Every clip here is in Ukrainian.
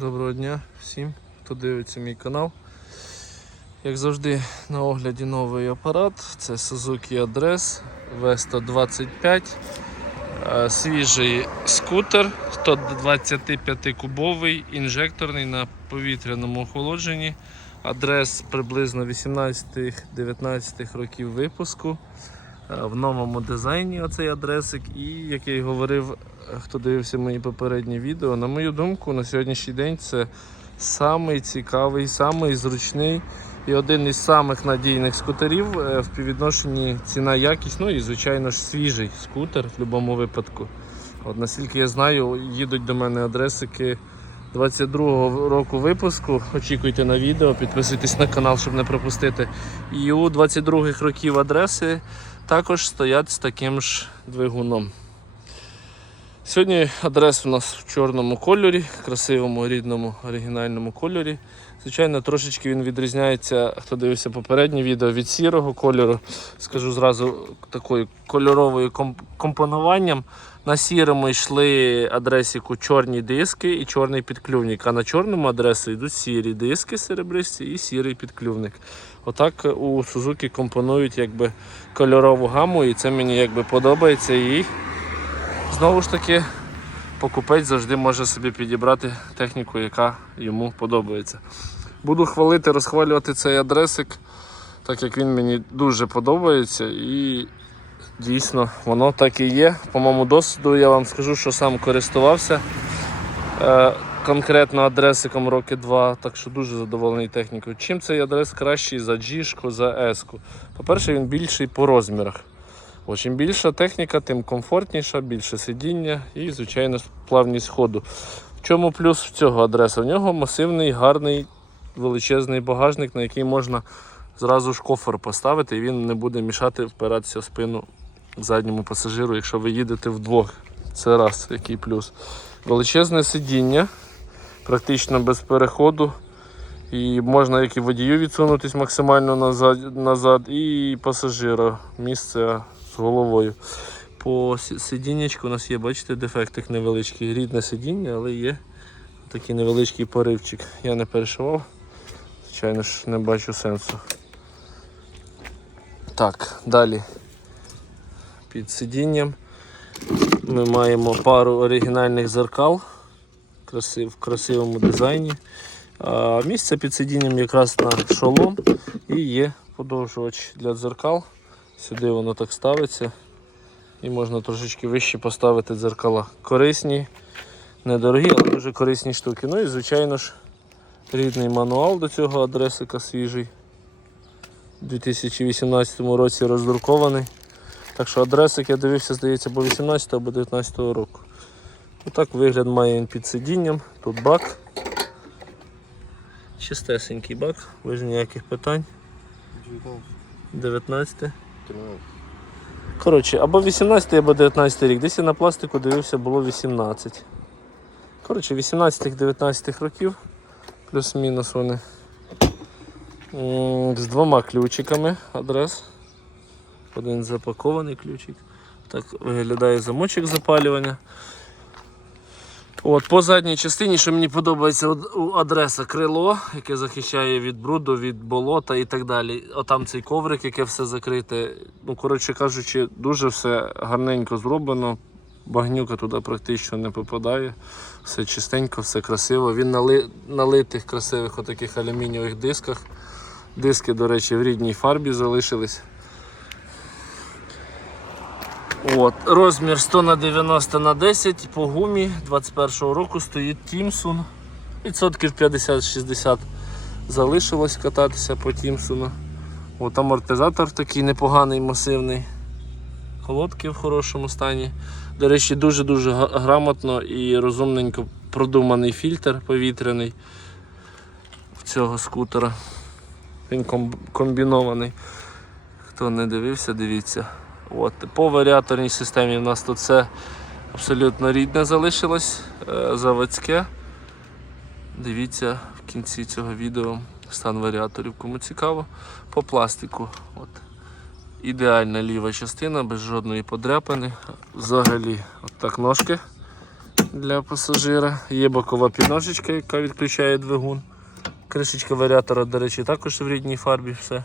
Доброго дня всім, хто дивиться мій канал. Як завжди, на огляді новий апарат. Це Suzuki Address V125. Е, Свіжий скутер 125-кубовий, інжекторний на повітряному охолодженні. Адрес приблизно 18-19 років випуску. Е, В новому дизайні оцей адресик. І як я й говорив, е, хто дивився мої попередні відео, на мою думку, на сьогоднішній день це самий цікавий, самий зручний і один із самих надійних скутерів е, в співвідношенні ціна якість, ну і звичайно ж свіжий скутер в будь-якому випадку. От наскільки я знаю, їдуть до мене адресики 22-го року випуску. Очікуйте на відео, підписуйтесь на канал, щоб не пропустити. І у 22-х років адреси також стоять з таким ж двигуном. Сьогодні адрес у нас в чорному кольорі, красивому, рідному, оригінальному кольорі. Звичайно, трошечки він відрізняється, хто дивився попереднє відео від сірого кольору. Скажу зразу такою кольоровою комп- компонуванням. На сірому йшли адресіку чорні диски і чорний підклювник. А на чорному адресу йдуть сірі диски серебристі і сірий підклювник. Отак у Suzuki компонують якби кольорову гаму, і це мені якби подобається. І знову ж таки покупець завжди може собі підібрати техніку, яка йому подобається. Буду хвалити, розхвалювати цей адресик, так як він мені дуже подобається. І дійсно воно так і є. По моєму досвіду я вам скажу, що сам користувався е, конкретно адресиком роки два, так що дуже задоволений технікою. Чим цей адрес кращий за G, за S? По-перше, він більший по розмірах. Бо чим більша техніка, тим комфортніша, більше сидіння і, звичайно, плавність ходу. В чому плюс цього адреса? В нього масивний, гарний, величезний багажник, на який можна зразу ж кофер поставити, і він не буде мішати впиратися в спину задньому пасажиру, якщо ви їдете вдвох. Це раз, який плюс. Величезне сидіння, практично без переходу. І можна як і водію відсунутись максимально назад, назад і пасажира місце з головою. По сидіннячку у нас є, бачите, дефектик невеличкий. Рідне сидіння, але є такий невеличкий поривчик. Я не перешивав. Звичайно ж, не бачу сенсу. Так, далі. Під сидінням ми маємо пару оригінальних зеркал в красивому дизайні. Місце під сидінням якраз на шолом і є подовжувач для дзеркал. Сюди воно так ставиться. І можна трошечки вище поставити дзеркала. Корисні, недорогі, але дуже корисні штуки. Ну і звичайно ж рідний мануал до цього адресика свіжий. У 2018 році роздрукований. Так що адресик я дивився, здається, або 18 або 19 року. Отак вигляд має він під сидінням. Тут бак. Чистесенький бак, без ніяких питань. 19. Коротше, або 18 або 19 рік. Десь я на пластику дивився, було 18. Коротше, 18-19 років, плюс-мінус вони. З двома ключиками адрес. Один запакований ключик. Так виглядає замочок запалювання. От, по задній частині, що мені подобається, адреса крило, яке захищає від бруду, від болота і так далі. Отам цей коврик, яке все закрите. Ну, коротше кажучи, дуже все гарненько зроблено. Багнюка туди практично не попадає. Все чистенько, все красиво. Він на налитих красивих отаких алюмінієвих дисках. Диски, до речі, в рідній фарбі залишились. От, розмір 100 на 90 на 10 по гумі 21-го року стоїть Тімсун. Відсотків 50-60 залишилось кататися по Тімсуну. От амортизатор такий непоганий, масивний. Колодки в хорошому стані. До речі, дуже-дуже грамотно і розумненько продуманий фільтр повітряний в цього скутера. Він комбінований. Хто не дивився, дивіться. От, по варіаторній системі в нас тут все абсолютно рідне залишилось, е, заводське. Дивіться в кінці цього відео стан варіаторів, кому цікаво. По пластику. От. Ідеальна ліва частина, без жодної подряпини. Взагалі, от ножки для пасажира. Є бокова підножечка, яка відключає двигун. Кришечка варіатора, до речі, також в рідній фарбі все.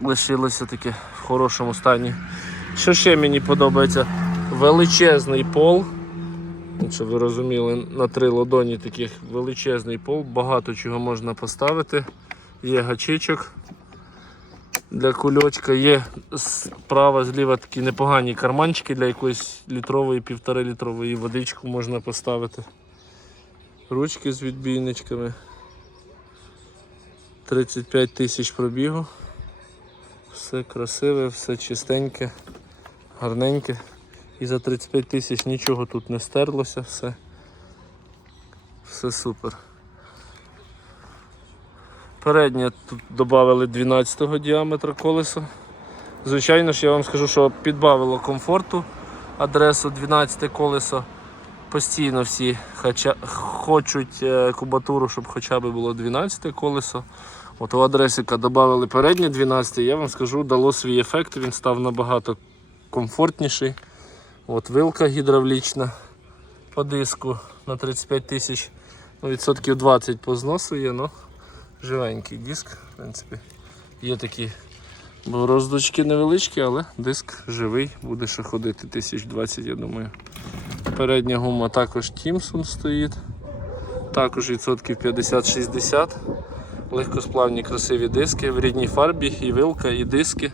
Лишилося таке в хорошому стані. Що ще мені подобається? Величезний пол. Щоб ви розуміли, на три ладоні таких величезний пол, багато чого можна поставити. Є гачичок для кульочка, є справа, зліва такі непогані карманчики для якоїсь літрової, півтори літрової водичку можна поставити. Ручки з відбійничками. 35 тисяч пробігу. Все красиве, все чистеньке, гарненьке. І за 35 тисяч нічого тут не стерлося, все, все супер. Переднє тут додали 12 діаметра колесо. Звичайно ж, я вам скажу, що підбавило комфорту адресу 12 колесо. Постійно всі хочуть е, кубатуру, щоб хоча б було 12 колесо. От у адресика додали переднє 12, я вам скажу, дало свій ефект, він став набагато комфортніший. От вилка гідравлічна по диску на 35 тисяч. Ну, відсотків 20 по зносу є, ну живенький диск, в принципі. Є такі роздочки невеличкі, але диск живий, буде ще ходити 1020, я думаю. Передня гума також Тімсон стоїть. Також відсотків 50-60. Легкосплавні красиві диски в рідній фарбі, і вилка, і диски.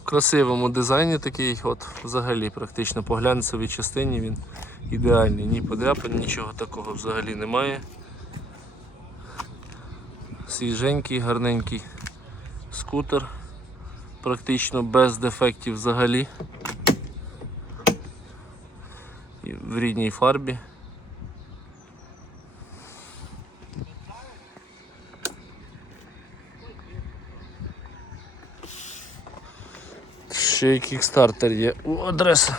В красивому дизайні такий, от взагалі практично по глянцевій частині він ідеальний. Ні подряпин, нічого такого взагалі немає. Свіженький, гарненький скутер, практично без дефектів взагалі. В рідній фарбі. Ще й кікстартер є у адреса.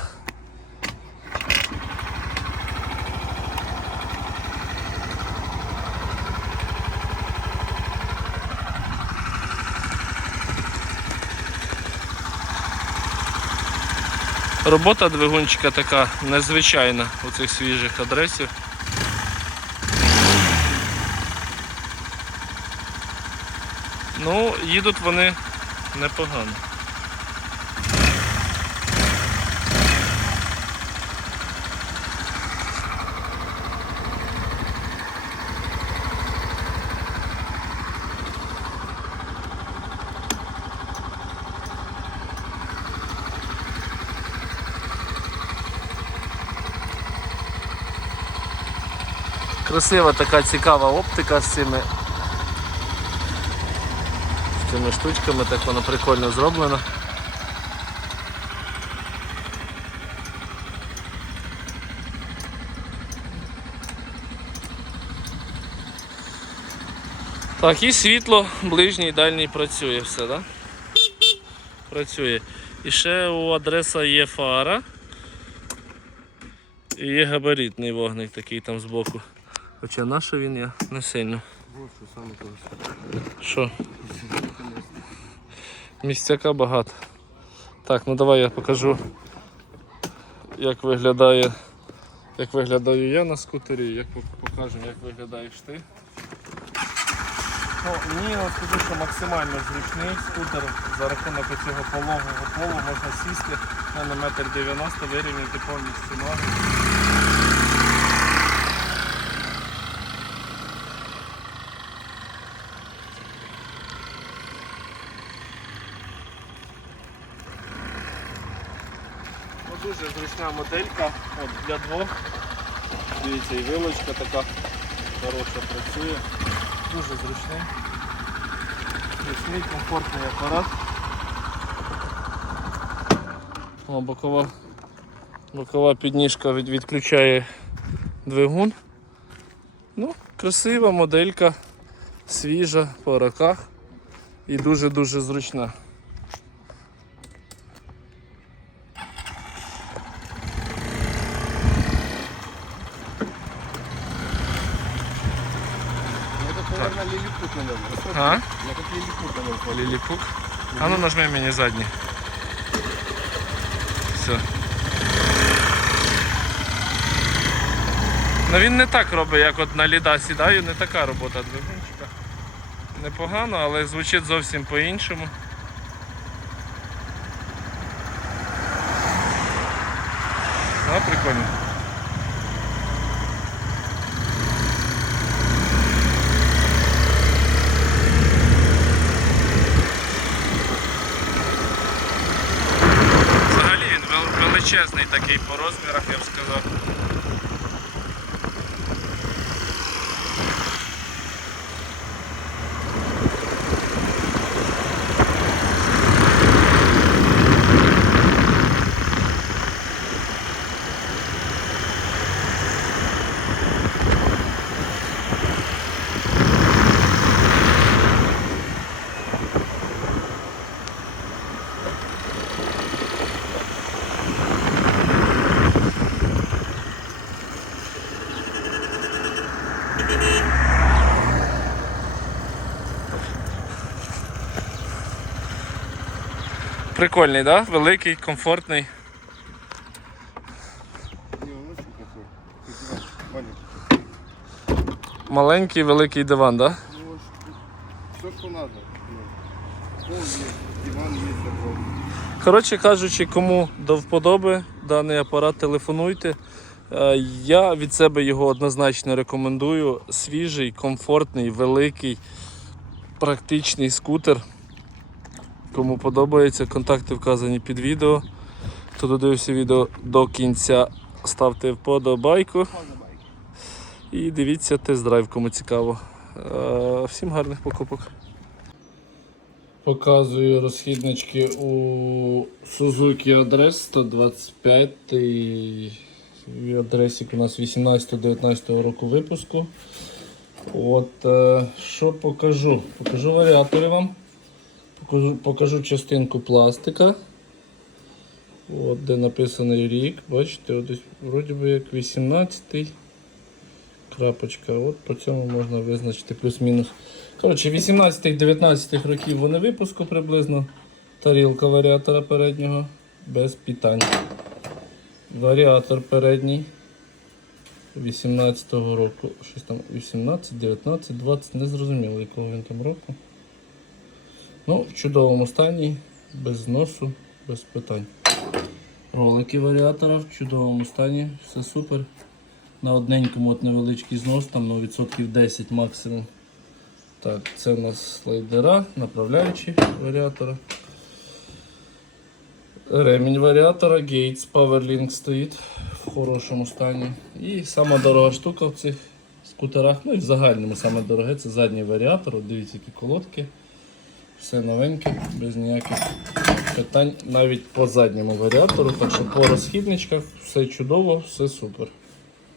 Робота двигунчика така незвичайна у цих свіжих адресів. Ну, їдуть вони непогано. Красива така цікава оптика з цими, з цими штучками, так воно прикольно зроблено. Так, і світло, ближній і дальній працює все, так? Працює. І ще у адреса є фара. І є габаритний вогник такий там збоку. Хоча на що він я не сильно. Що? Місцяка багато. Так, ну давай я покажу, як виглядає, як виглядаю я на скутері, як покажемо, як виглядаєш ти. Ну, мені скажу, що максимально зручний скутер за рахунок цього пологого полу можна сісти на метр 90 вирівняти повністю ноги. Дуже зручна моделька от, для двох. Дивіться, і вилочка така хороша працює. Дуже зручний. Зручний, комфортний апарат. О, бокова, бокова підніжка від, відключає двигун. Ну, красива моделька, свіжа по роках і дуже-дуже зручна. Как лилипут, наверное. Ліліпук. А ну нажми мені задній. Все. Ну він не так робить, як от на ліда сідаю, не така робота двигунчика. Непогано, але звучить зовсім по-іншому. А, прикольно. Взагалі він вел- величезний такий по розмірах, я б сказав. Прикольний, да? Великий, комфортний. Маленький. Великий диван, да? Все, диван есть. Коротше кажучи, кому до вподоби даний апарат, телефонуйте. Е, Я від себе його однозначно рекомендую. Свіжий, комфортний, великий, практичний скутер. Кому подобається, контакти вказані під відео. Хто додивився відео до кінця, ставте вподобайку і дивіться тест-драйв, кому цікаво. Е, Всім гарних покупок. Показую розхіднички у Suzuki Адрес 125 адресик у нас 18-19 року випуску. От е, що покажу? Покажу варіатори вам. Покажу, частинку пластика. От де написаний рік. Бачите, от десь вроді би як 18 крапочка. От по цьому можна визначити плюс-мінус. Коротше, 18-19 років вони випуску приблизно. Тарілка варіатора переднього без питань. Варіатор передній 18-го року. Щось там 18, 19, 20, не зрозуміло, якого він там року. Ну, в чудовому стані, без зносу, без питань. Ролики варіатора в чудовому стані, все супер. На одненькому от невеличкий знос, там ну, відсотків 10 максимум. Так, це у нас слайдера, направляючі варіатора. Ремінь варіатора, Gates PowerLink стоїть в хорошому стані. І сама дорога штука в цих скутерах, ну і в загальному саме дороге це задній варіатор. От дивіться, які колодки. Все новеньке, без ніяких питань навіть по задньому варіатору. Так що по розхідничках все чудово, все супер.